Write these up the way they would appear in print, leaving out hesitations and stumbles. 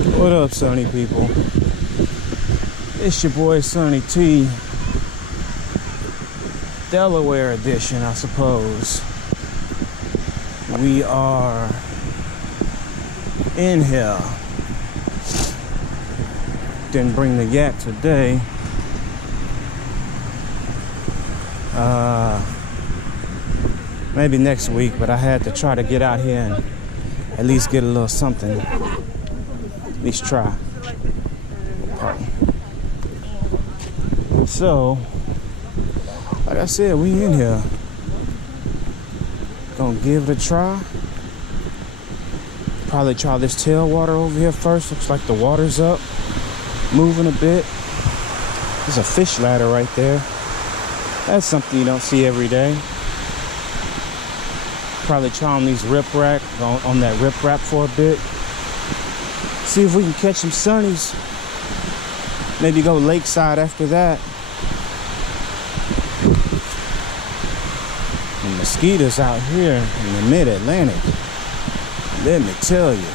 What up, Sunny people? It's your boy Sunny T. Delaware edition, I suppose. We are in here. Didn't bring the yak today. Maybe next week, but I had to try to get out here and at least get a little something. At least try. So, like I said, we in here. Gonna give it a try. Probably try this tailwater over here first. Looks like the water's up, moving a bit. There's a fish ladder right there. That's something you don't see every day. Probably try on these riprap, on that riprap for a bit. See if we can catch some sunnies. Maybe go lakeside after that. The mosquitoes out here in the mid-Atlantic. Let me tell you,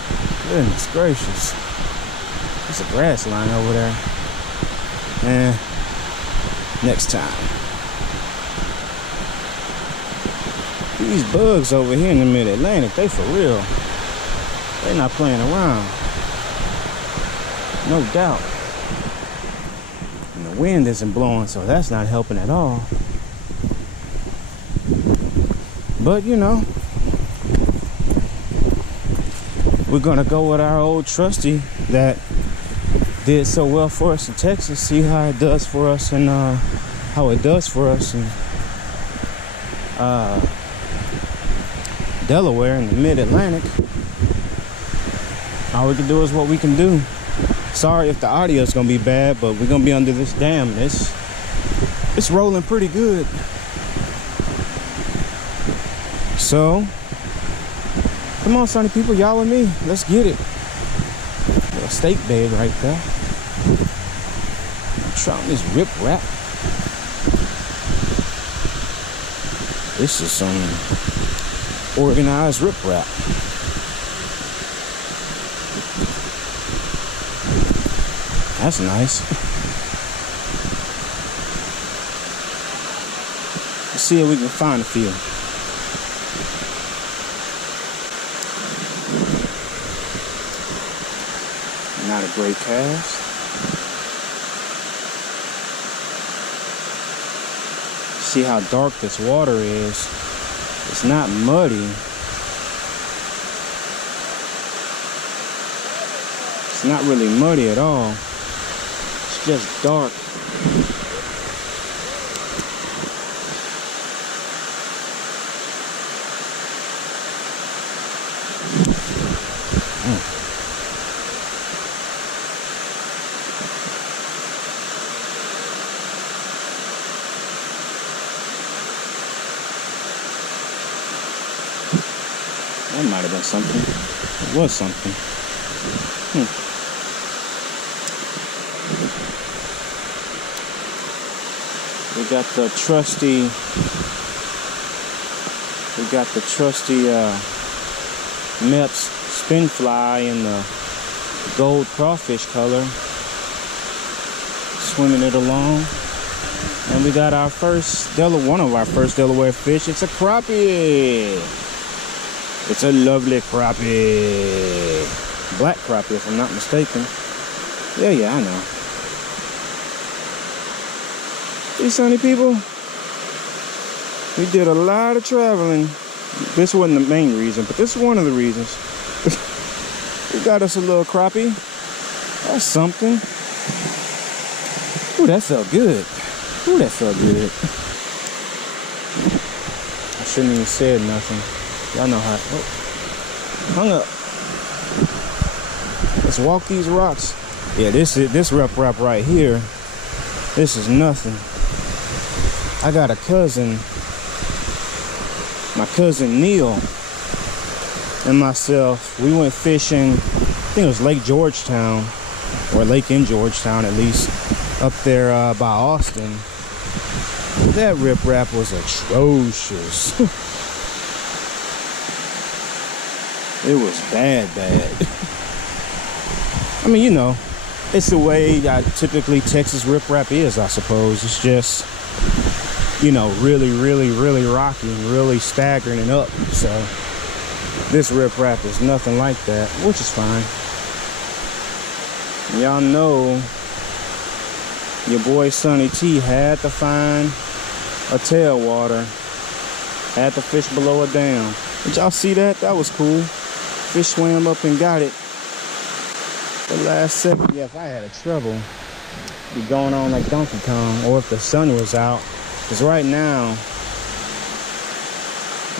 goodness gracious. There's a grass line over there. Next time. These bugs over here in the mid-Atlantic, they for real. They're not playing around. No doubt. And the wind isn't blowing, so that's not helping at all. But, you know, we're gonna go with our old trusty that did so well for us in Texas, see how it does for us and how it does for us in Delaware in the mid-Atlantic. All we can do is what we can do. Sorry if the audio is gonna be bad, but we're gonna be under this dam. It's rolling pretty good. So, come on, Sunny people, y'all with me. Let's get it. A steak bed right there. I'm trying this riprap. This is some organized riprap. That's nice. Let's see if we can find a few. Not a great cast. See how dark this water is. It's not muddy. It's not really muddy at all. It's just dark. That might have been something. It was something. We got the trusty Mepps spin fly in the gold crawfish color. Swimming it along. And we got our one of our first Delaware fish. It's a crappie. It's a lovely crappie. Black crappie, if I'm not mistaken. Yeah, I know. These Sunny people, we did a lot of traveling. This wasn't the main reason, but this is one of the reasons. We got us a little crappie. That's something. Ooh, that felt good. Ooh, that felt good. I shouldn't even said nothing. Y'all know how. Oh, hung up. Let's walk these rocks. Yeah, this riprap right here. This is nothing. I got a cousin. My cousin Neil and myself. We went fishing. I think it was Lake Georgetown, or lake in Georgetown at least, up there by Austin. That riprap was atrocious. It was bad. I mean, you know, it's the way that typically Texas riprap is, I suppose. It's just, you know, really, really, really rocky and really staggering and up. So this riprap is nothing like that, which is fine. Y'all know your boy Sonny T had to find a tailwater, had to fish below a dam. Did y'all see that? That was cool. Fish swam up and got it. The last second, yeah, if I had a trouble, be going on like Donkey Kong, or if the sun was out. Because right now,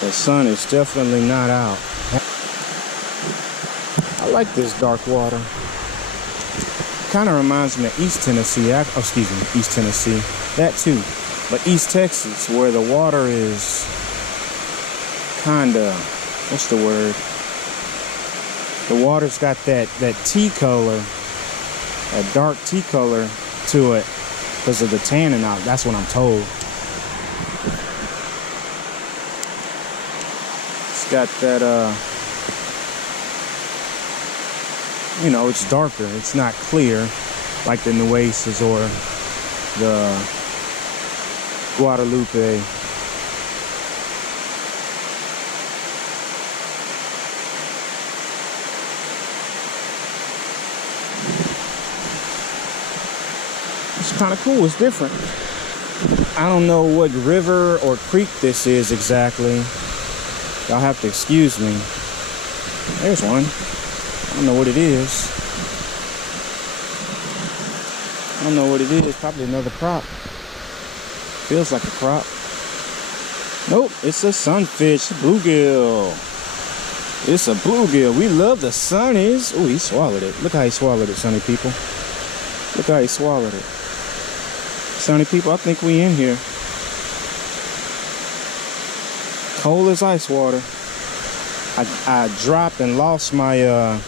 the sun is definitely not out. I like this dark water. Kind of reminds me of East Tennessee. East Tennessee. That too. But East Texas, where the water is kind of, what's the word? The water's got that tea color, that dark tea color to it because of the tannin out. That's what I'm told. It's got that, you know, it's darker. It's not clear like the Nueces or the Guadalupe. It's kind of cool. It's different. I don't know what river or creek this is exactly. Y'all have to excuse me. There's one. I don't know what it is. I don't know what it is. Probably another prop. Feels like a prop. Nope, it's a sunfish, bluegill. It's a bluegill. We love the sunnies. Oh, he swallowed it. Look how he swallowed it, sunny people. Look how he swallowed it. Sunny people, I think we in here. Cold as ice water. I dropped and lost my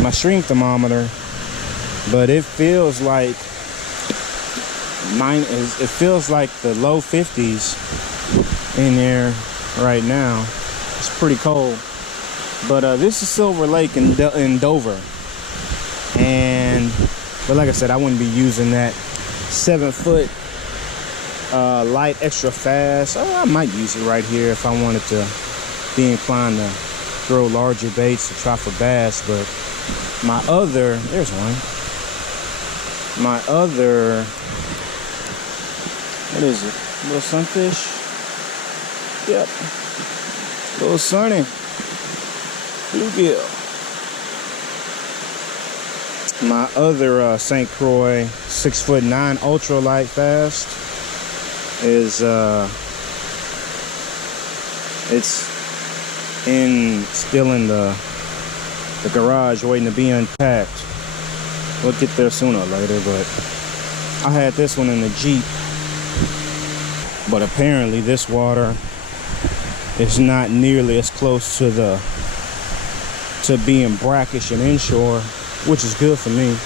my stream thermometer, but it feels like it feels like the low 50s in there right now. It's pretty cold. But this is Silver Lake in Dover, but like I said, I wouldn't be using that 7-foot light extra fast. I might use it right here if I wanted to be inclined to throw larger baits to try for bass. But my other, there's one. My other, what is it? Little sunfish? Yep. Little sunny. Bluegill. My other St. Croix 6'9" ultralight fast is it's still in the garage waiting to be unpacked. We'll get there sooner or later, but I had this one in the Jeep. But apparently this water is not nearly as close to being brackish and inshore, which is good for me.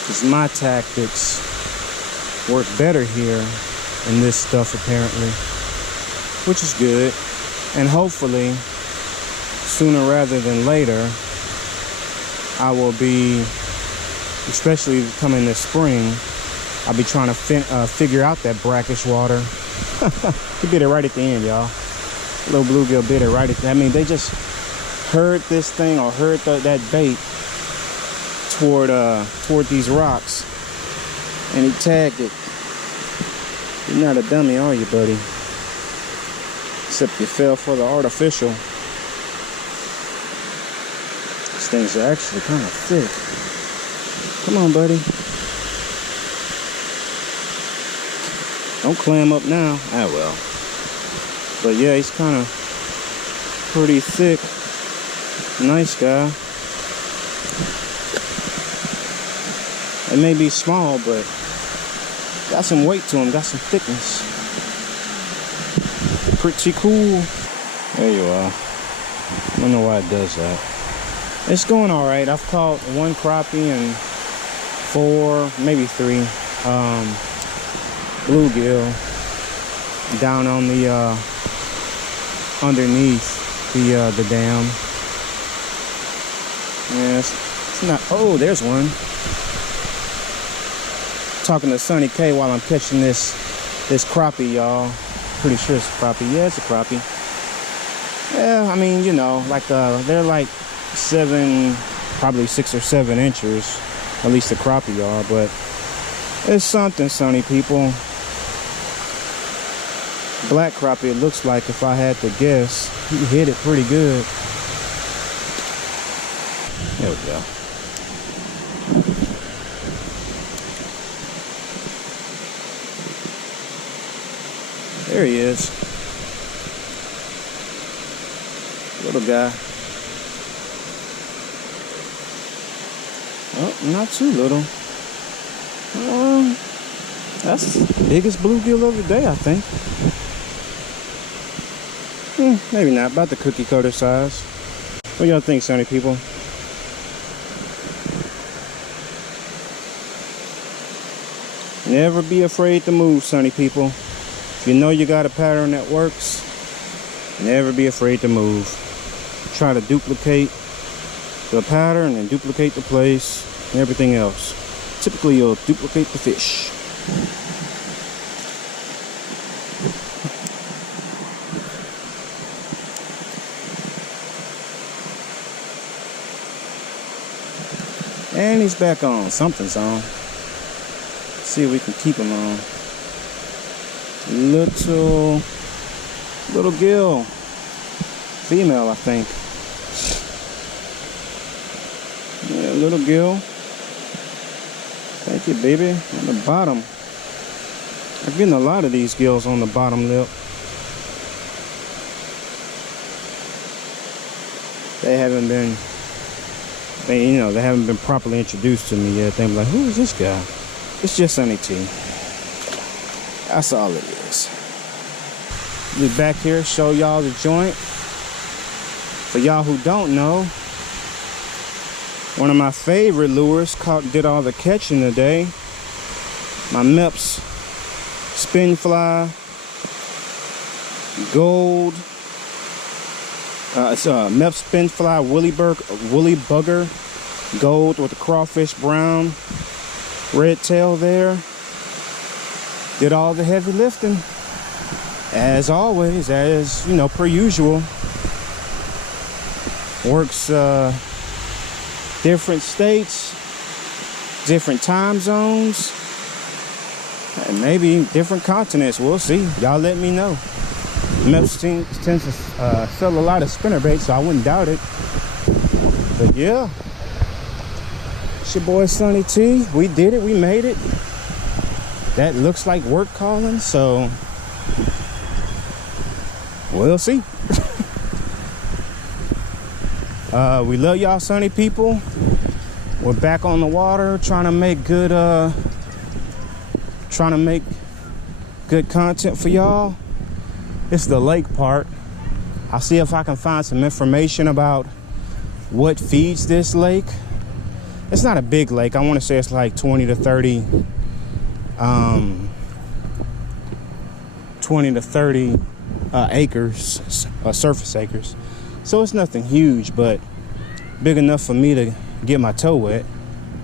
Because my tactics work better here in this stuff apparently, which is good. And hopefully, sooner rather than later, I will be, especially coming this spring, I'll be trying to figure out that brackish water. He bit it right at the end, y'all. Little bluegill bit it right at the end. I mean, they just heard this thing or heard that bait toward these rocks, and he tagged it. You're not a dummy, are you, buddy? Except you fell for the artificial. These things are actually kind of thick. Come on, buddy. Don't clam up now. Ah, well. But yeah, he's kind of pretty thick. Nice guy. It may be small, but got some weight to him, got some thickness. Pretty cool. There you are. I don't know why it does that. It's going all right. I've caught one crappie and 4, maybe 3 bluegill down on the underneath the dam. Yeah, it's not. Oh, there's one. Talking to Sonny K while I'm catching this crappie, y'all. Pretty sure it's a crappie. Yeah, it's a crappie. Yeah, I mean, you know, like they're like probably 6 or 7 inches. At least the crappie are, but it's something, Sonny people. Black crappie, it looks like, if I had to guess. He hit it pretty good. There we go. There he is. Little guy. Oh, not too little. That's the biggest bluegill of the day, I think. Maybe not. About the cookie cutter size. What y'all think, Sonny people? Never be afraid to move, Sonny people. If you know you got a pattern that works, never be afraid to move. Try to duplicate the pattern and duplicate the place and everything else. Typically, you'll duplicate the fish. And he's back on. Something's on. Let's see if we can keep him on. Little gill. Female, I think. Yeah, little gill. Thank you, baby. On the bottom. I'm getting a lot of these gills on the bottom lip. They haven't been, they haven't been properly introduced to me yet. They're like, who is this guy? It's just Sonny T. That's all it is. Be back here, show y'all the joint. For y'all who don't know, one of my favorite lures did all the catching today. My Meps spin fly, gold. It's a Meps spin fly woolly bugger, gold with the crawfish brown, red tail there. Did all the heavy lifting, as always, as you know, per usual. Works different states, different time zones, and maybe different continents. We'll see. Y'all let me know. Meps tends to sell a lot of spinnerbait, so I wouldn't doubt it. But yeah, it's your boy Sonny T. We did it. We made it. That looks like work calling, so we'll see. We love y'all, Sonny people. We're back on the water, trying to make good content for y'all. It's the lake part. I'll see if I can find some information about what feeds this lake. It's not a big lake. I want to say it's like 20 to 30 acres, surface acres. So it's nothing huge, but big enough for me to get my toe wet.